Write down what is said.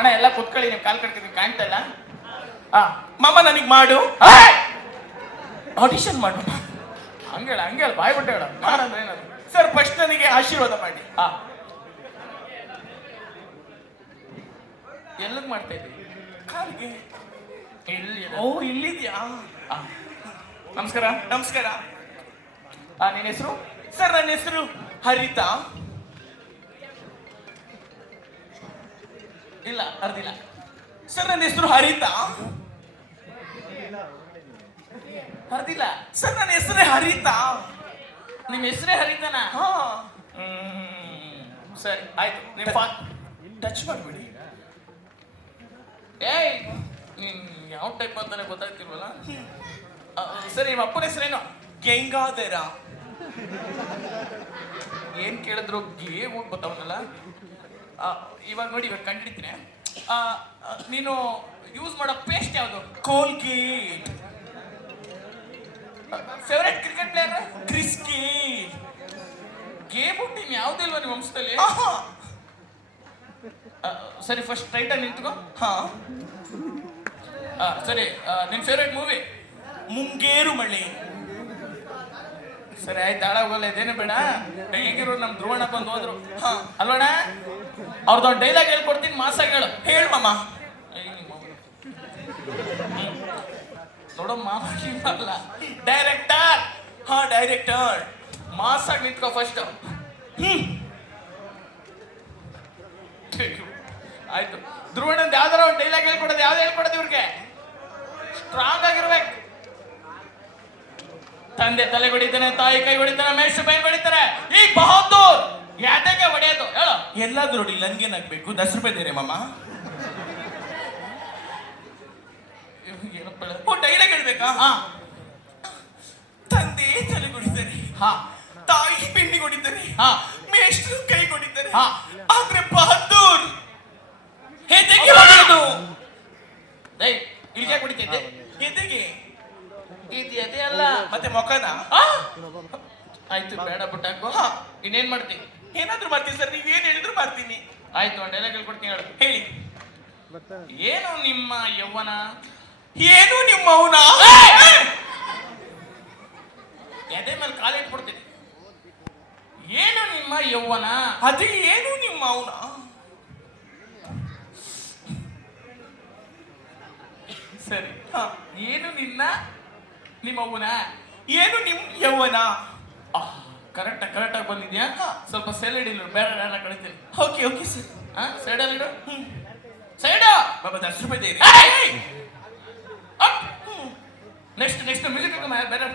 ಅಣ್ಣ ಎಲ್ಲ ಕುತ್ಕೊಳ್ಳಿ ನೀವು ಕಾಲ್ ಕಟ್ತೀನಿ ಕಾಣ್ತಾ ಇಲ್ಲ? ಹಾ ಮಾಮ ನನಗೆ ಮಾಡು. ಆಡಿಷನ್ ಮಾಡು. ಹಂಗೇಳ ಹಂಗೇಳ ಬಾಯ್ ಬಿಟ್ಟು ಹೇಳ. ಮಾಡಂದ್ರೆ ಏನದು ಸರ್ ಫಸ್ಟ್ ನನಗೆ ಆಶೀರ್ವಾದ ಮಾಡಿ. ಹಾ ಎಲ್ಲಿಗೆ ಮಾಡ್ತಾ ಇದ್ದೀವಿ ಕಾಲಿಗೆ. ಇಲ್ಲಿ ಓ ಇಲ್ಲಿದ್ಯಾ. ನಮಸ್ಕಾರ. ನಮಸ್ಕಾರ. ಹಾ ನಿನ್ನ ಹೆಸರು? ಸರ್ ನನ್ನ ಹೆಸರು ಹರಿತಾ. ಇಲ್ಲ ಅರ್ದಿಲ್ಲ. ಸರ್ ನನ್ನ ಹೆಸರು ಹರಿತ. ಅರ್ದಿಲ್ಲ. ಸರ್ ನನ್ನ ಹೆಸರೇ ಹರಿತ. ನಿಮ್ಮ ಹೆಸರೇ ಹರಿತನ? ಹಾ. ಸರಿ ಆಯ್ತು. ನಿಮ್ಮ ಫಾನ್ ಟಚ್ ಮಾಡ್ಬಿಡಿ. ಏಯ್ ನೀನ್ ಯಾವ ಟೈಪ್ ಅಂತಾನೆ ಗೊತ್ತಾಗ್ತಿಲ್ವಲ್ಲ? ಸರಿ ನಿಮ್ಮ ಅಪ್ಪನ ಹೆಸರೇನು ಗೆಂಗಾದೇರ ಏನ್ ಕೇಳಿದ್ರು ಗೇ ಹೋಗಿ ಗೊತ್ತಾವನಲ್ಲ ಇವಾಗ ನೋಡಿ ಇವಾಗ ಕಂಡಿಡ್ತೀನಿ ಆ, ನೀನು ಯೂಸ್ ಮಾಡೋ ಪೇಸ್ಟ್ ಯಾವುದು? ಕೋಲ್ಗೇಟ್ ಫೇವ್ರೆಟ್ ಕ್ರಿಕೆಟ್ ಪ್ಲೇಯರ್ ಕ್ರಿಸ್ಕಿ ಗೇಮ್ ಟೀಮ್ ಯಾವುದೇ ಇಲ್ವಾ ನಿಮ್ಮ ವಂಶದಲ್ಲಿ? ಸರಿ ಫಸ್ಟ್ ರೈಟಾಗಿ ನಿಂತ್ಕೋ. ಹಾ. ಸರಿ ನಿನ್ ಫೇವ್ರೆಟ್ ಮೂವಿ ಮುಂಗೇರು ಮಳೆ. ಸರಿ ಆಯ್ತು ಹಾಳಾಗೋಲ್ಲ ಇದೇನು ಬೇಡ. ಹೇಗಿರೋ ನಮ್ಮ ಧ್ರುವಣ ಬಂದು ಹೋದ್ರು. ಹಾ. ಅಲ್ವಣ ಅವ್ರದ್ದೊಂದು ಡೈಲಾಗ್ ಹೇಳ್ಕೊಡ್ತೀನಿ ಮಾಸಾಗಿ ಹೇಳು ಹೇಳ್ ಮಾಮ. ನೋಡೋ ಬರಲ್ಲ ಡೈರೆಕ್ಟರ್ ಹಾ ಡೈರೆಕ್ಟರ್ ಮಾಸಾಗಿ ನಿಂತ್ಕೋ ಫಸ್ಟ್ ಹ್ಮ್. ಆಯ್ತು. ಧ್ರುವಣಂದ್ ಯಾವ್ದಾರ ಒಂದು ಡೈಲಾಗ್ ಹೇಳ್ಕೊಡೋದು ಯಾವ್ದು ಹೇಳ್ಕೊಡೋದು ಇವ್ರಿಗೆ? ಸ್ಟ್ರಾಂಗ್ ಆಗಿರ್ಬೇಕು. ತಂದೆ ತಲೆ ಹೊಡಿತಾನೆ ತಾಯಿ ಕೈ ಹೊಡಿತಾನೆ ಮೇಷ ಬೈ ಹೊಡಿತಾರೆ. ಈ ಬಹದ್ದೂರ್ ಯಾತಕ್ಕೆ ಹೊಡೆಯೋದು? ಹೇಳು. ಎಲ್ಲಾದ್ರೂ ನೋಡಿ ನನ್ಗೇನಾಗ್ಬೇಕು? ದಸ್ ರೂಪಾಯಿ ದೇರೆ ಮಾಮ? ಓ ಡೈಲಾಗ್ ಹೇಳ್ಬೇಕಾ? ಹಾ. ತಂದೆ ತಲೆ ಕೊಡಿದ್ದಾರೆ ಹಾ. ತಾಯಿ ಬೆನ್ನಿ ಕೊಡಿದ್ದಾರೆ ಹಾ. ಮೇಷ್ಟ್ರು ಕೈ ಕೊಡಿದ್ದಾರೆ ಹಾ. ಆದ್ರೆ ಬಹದ್ದೂರ್. ಹೆದೆಗೆ ಹೊಡೆಯೋದು. ಏಯ್ ಇಲ್ಲಿಗೆ ಕೊಡಿತೈತೆ. ಹೆದೆಗೆ ಇದು ಎದೆ ಅಲ್ಲ. ಮತ್ತೆ ಮೊಕನ? ಆಯ್ತು ಬೇಡ ಪುಟ್ಟ ಹಾ. ಇನ್ನೇನ್ ಮಾಡ್ತೀನಿ ಏನಾದ್ರೂ ಬರ್ತೀನಿ ಸರ್ ನೀವು ಏನ್ ಹೇಳಿದ್ರು ಬರ್ತೀನಿ ಆಯ್ತು ಡೈಲಾಗ್ ಹೇಳ್ಕೊಡ್ತೀನಿ ಹೇಳು. ಹೇಳಿ. ಏನು ನಿಮ್ಮ ಯೌವನ ಏನು ನಿಮ್ಮ ಅವನ ಎದೆ ಮೇಲೆ ಕಾಲಿಟ್ಬಿಡ್ತೀನಿ ಏನು ನಿಮ್ಮ ಯೌವನ ಅದು ಏನು ನಿಮ್ಮ ಅವನ ಸರಿ. ಏನು ನಿನ್ನ? ನಿಮ್ಮ ಅವನ ಏನು ನಿಮ್ ಯೌವನ ಕರೆಕ್ಟ್ ಕರೆಕ್ಟಾಗಿ ಬಂದಿದ್ಯಾ? ಸ್ವಲ್ಪ ಸೈಡ್ ಇಲ್ಲ ಬೇಡ ಬೇಡ ಕಳಿತೀನಿ. ಓಕೆ ಓಕೆ ಸರ್ ಹಾ ಸೈಡಲ್ಲಿ ಇಡು. ಸೈಡು ಬಾಬಾ ದಸ್ ರೂಪಾಯಿ ದೇರಿ ನೆಕ್ಸ್ಟ್ ನೆಕ್ಸ್ಟ್ ಮ್ಯೂಸಿಕ್ ಬೇರೆ